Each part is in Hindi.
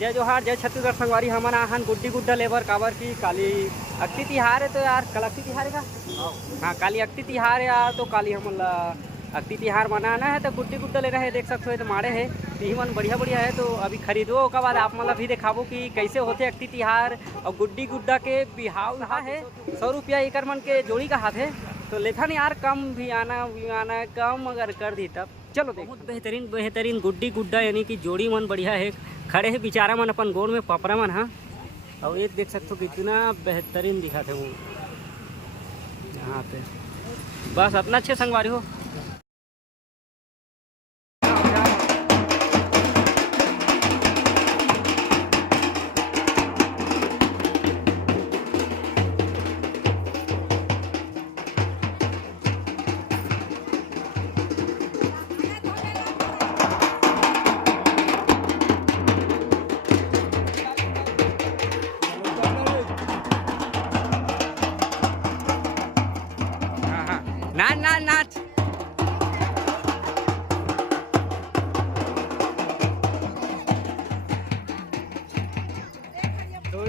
जय जोहार जय छत्तीसगढ़ संगवारी हमन आहन गुड्डी गुड्डा लेबर काबर की काली अक्ति तिहार है। तो यार कल अक्ति तिहार है का? हाँ काली अक्ति तिहार है यार। तो काली हमन ला अक्ति तिहार मनाना है तो गुड्डी गुड्डा लेना है। देख सकते हो तो माड़े है यही मन बढ़िया बढ़िया है। तो अभी खरीदो उसके बाद आप मतलब भी दिखाबो कि कैसे होते अक्ति तिहार और गुड्डी गुड्डा के बिहाव है। 100 रुपया एक मन के जोड़ी का हाथ है। तो लेखन यार कम भी आना कम अगर कर दी तब चलो। बहुत बेहतरीन बेहतरीन गुड्डी गुड्डा यानी कि जोड़ी मन बढ़िया है। खड़े है बेचारा मन अपन गोड़ में पपरा मन। हाँ और एक देख सकते हो कितना बेहतरीन दिखा थे वो यहाँ पे। बस अपना अच्छे संगवारी हो। नाच नाच नाच तो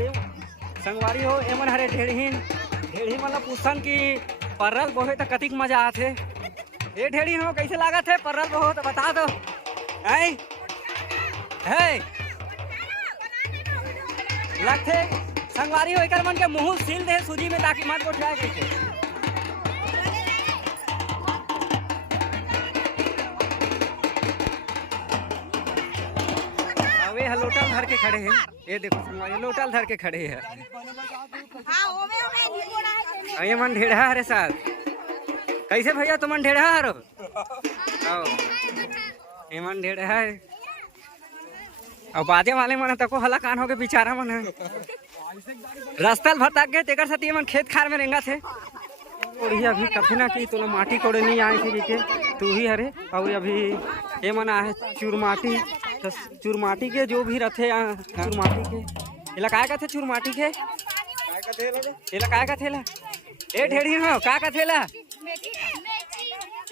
संगवारी हो एमन हरे ढेड़हीन मतलब पूछन कि परल बोहे तो कतिक मजा आथे। ये ढेड़हीन हो कैसे लागत है परल बोहो तो बता दो। है लगथे संगवारी हो एकर मन के मुँह सील दे सूजी में ताकि मत गोठिया कैसे। वे लोटल धर के खड़े हैं। ये देखो संगवारी लोटल धर के खड़े हैं। ये मन ढेढ़ा हरे साथ कैसे भैया तुमन ढेढ़ा हरो? ये मन ढेढ़ा है और बाजे वाले मन तको हला कान हो के बेचारा मन है। रास्ता भर तक गए तेकर साथ ये मन खेत खार में रेंगा थे। और ये अभी कभी ना कि तुला माटी कोड़े नहीं आए थे बीके तू ही हरे। और अभी ये मन आए चूरमाटी तो चूरमाटी के जो भी रथे चूरमाटी के इला काय का थे चूरमाटी के इला काय का थेला ए ढेड़ी हो का थेला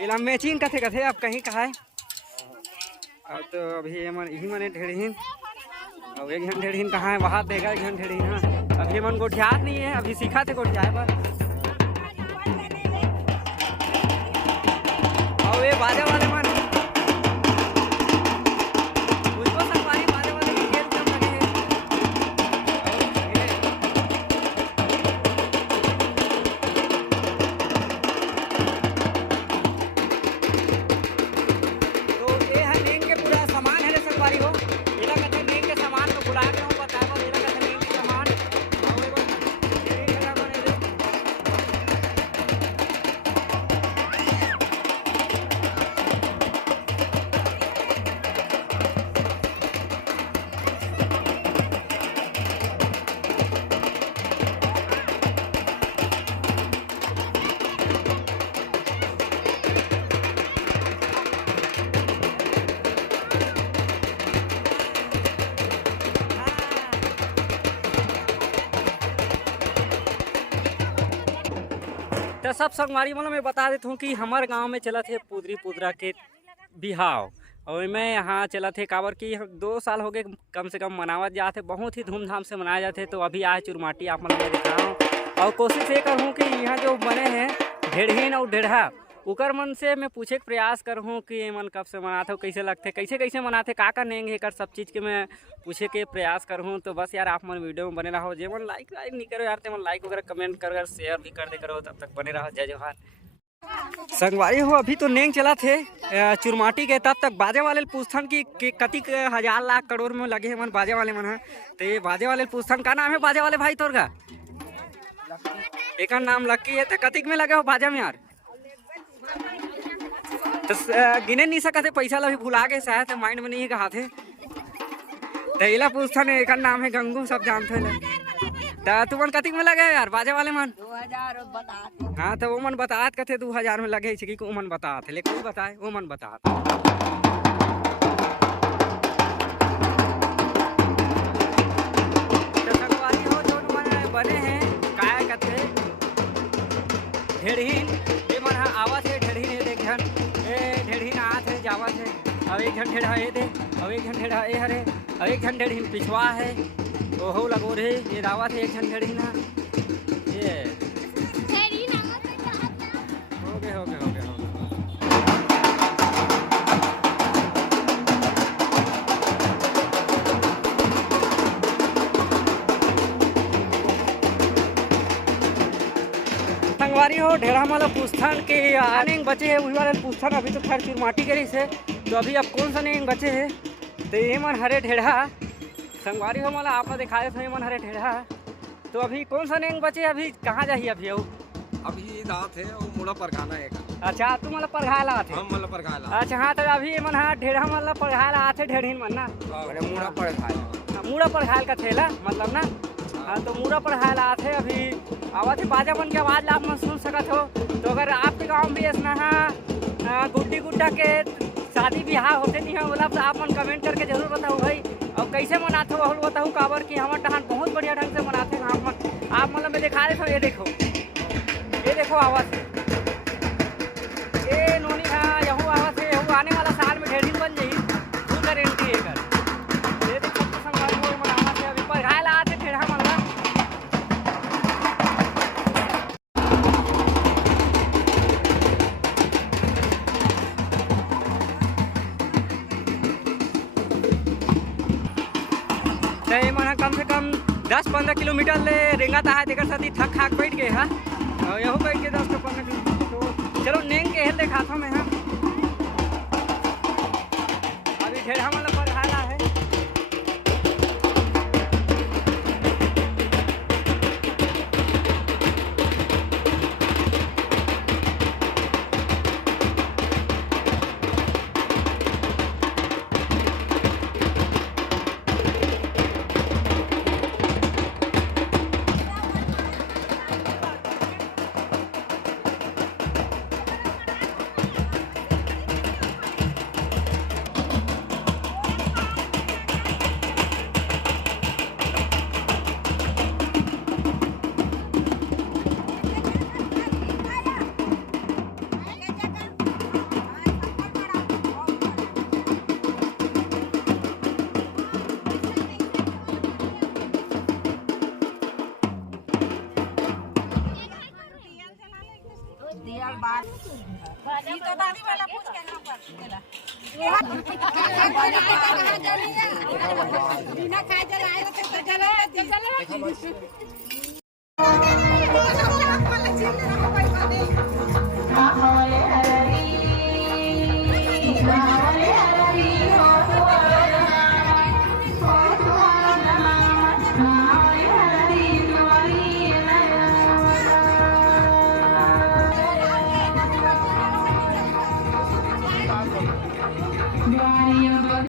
इला मेचिन का थे अब कहीं कहा है। अब तो अभी ये मन यही मन ढेड़ीन और एक घन ढेड़ीन कहाँ है वहाँ देगा एक घन ढेड़ीन। हाँ अभी मन गोठियात नहीं है अभी सीखा थे गोठियाए पर। और ये बाजा वाले मन तो सब संगवारी मतलब मैं बता देता हूँ कि हमारे गांव में चला थे पुदरी पुदरा के बिहाव और मैं यहाँ चला थे काबर की 2 साल हो गए कम से कम मनावत जाते बहुत ही धूमधाम से मनाए जाते। तो अभी आए चुरमाटी आप मतलब मैं दिखा रहा हूँ और कोशिश ये करूँ कि यहाँ जो बने हैं ढेड़हीन और ढेढ़ा उकर मन से मैं पूछे के प्रयास करूँ कि ये मन कब से मनाते हो कैसे लगते कैसे कैसे मनाते का नेंगे कर सब चीज़ के मैं पूछे के प्रयास करूँ। तो बस यार आप मन वीडियो में बने रहो। जे मन लाइक नहीं करो यार ते मन लाइक वगैरह कमेंट कर शेयर भी कर दे करो। तब तक बने रहो। जय जोहार संगवारी हो। अभी तो नेंग चला थे चुरमाटी के तब तक बाजे वाले पूछथन कि कतिक हजार लाख करोड़ में लगे मन बाजे वाले मन है। तो ये बाजे वाले पूछथन का नाम है बाजे वाले भाई तोर का? एक नाम लक्की है। तो कतिक में लगे हो बाजा में यार? तो गिने नहीं सकते पैसा ला भी भुला गए शायद माइंड में नहीं कहा थे। तो इला पूछता ने एक नाम है गंगू सब जानते ले। तो तुमन कतिक में लगे यार बाजे वाले मन? 2000 बता। हाँ तो वो मन बतात कथे 2000 में लगे कि वो मन बताते लेकिन कोई बताए वो मन बतात। तो संगवारी हो जो मन बने हैं काय कथे ढेड़हीन ये मन आवत है ढेड़हीन है देख ढेड़हीन आत है जावत है। अब एक झन ढेढ़ा ये दे, अब एक झन ढेढ़ा ये हरे, अब एक झन ढेढ़ी पिछवा है, ओहो लगो रे ये दावत है एक झन ढेढ़ी ना ये हो गए हो गए हो गए हो गए। संगवारी हो ढेढ़ा माला पुस्थन के आने बचे है वही वाले पुस्थन अभी तो खैर माटी करी से तो अभी अब कौन सा नेंग बचे है तो ये मन हरे ढेढ़ा संगवारी हो माला आपने दिखाए थे मन हरे ढेढ़ा तो अभी कौन सा नेंग बचे अभी कहाँ जाही अभी अभी रात है और मुड़ा पर खाना है। अच्छा तू मतलब परघाला आथे हम मतलब पर खाना अच्छा हाँ तो अभी मन हाँ ढेढ़ा मतलब परघाला आथे ढेढ़ीन मन ना अरे मुड़ा पर खाना मूड़ा परघाल का थेला मतलब ना हाँ तो मूड़ा परघाल आथे अभी आवाज बाजा बन के आवाज़ आप मन सुन सकत हो तो अगर आपके गाँव में भी ऐसा हाँ गुड्डी गुड्डा के शादी ब्याह होते नहीं है बोला तो आप मन कमेंट करके जरूर बताओ भाई और कैसे मनाते हो और बताओ काबर कि हमारे टहान बहुत बढ़िया ढंग से मनाते हैं आप मतलब मैं दिखा रहे थे ये देखो आवाज़ ये नोनी हाँ यहूँ आवाज़ है यहूँ आने वाला साल में ढेढ़ी बन जाई फुल गारंटी है कर ये देखो संगवारी हो मनावा से अभी पर घायल आते ढेढ़ा मल्ला तो मन कम से कम 10-15 किलोमीटर ले रेंगा है देकर साथी थक खाक बैठ गए हाँ और यहूँ बैठ के 10-15 किलोमीटर तो चलो नेंग के हेल देखा था मैं हाँ अभी ढेढ़ा मतलब पर हाल है दादी वाला पूछ के यहाँ पर बिना खाए चला आए तो चला